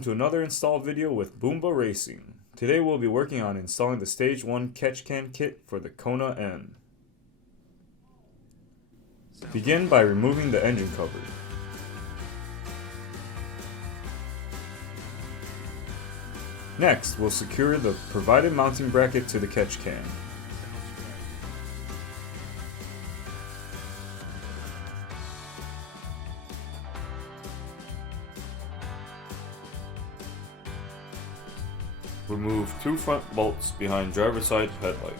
welcome to another install video with Boomba Racing. Today we'll be working on installing the Stage 1 catch can kit for the Kona N. Begin by removing the engine cover. Next, we'll secure the provided mounting bracket to the catch can. Remove two front bolts behind driver's side headlight.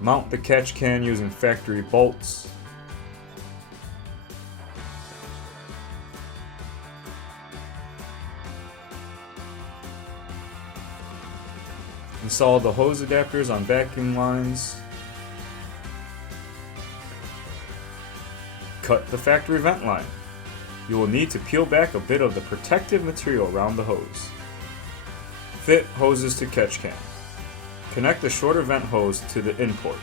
Mount the catch can using factory bolts. Install the hose adapters on vacuum lines. Cut the factory vent line. You will need to peel back a bit of the protective material around the hose. Fit hoses to catch can. Connect the shorter vent hose to the in port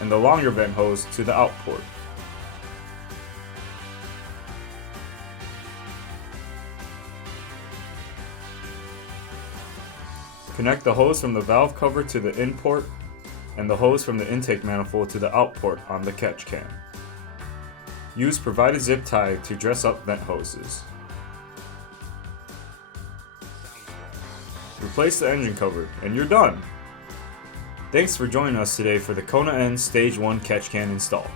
and the longer vent hose to the out port. Connect the hose from the valve cover to the in port and the hose from the intake manifold to the out port on the catch can. Use provided zip tie to dress up vent hoses. Replace the engine cover, and you're done! Thanks for joining us today for the Kona N Stage 1 catch can install.